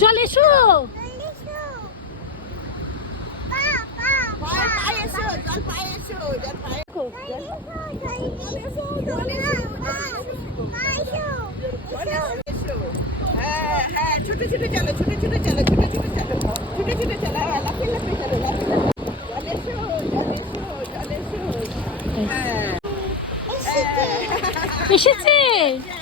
জল এসো। হ্যাঁ, ছুটে ছুটে চলো, ছুটে ছুটে চলো, ছুটে ছুটে চলো, ছুটে ছুটে চলো, লাফিয়ে লাফিয়ে চলো, লাফিয়ে লাফিয়ে। জল এসো, জল এসো, জল এসো। হ্যাঁ, এসেছে। হ্যাঁ।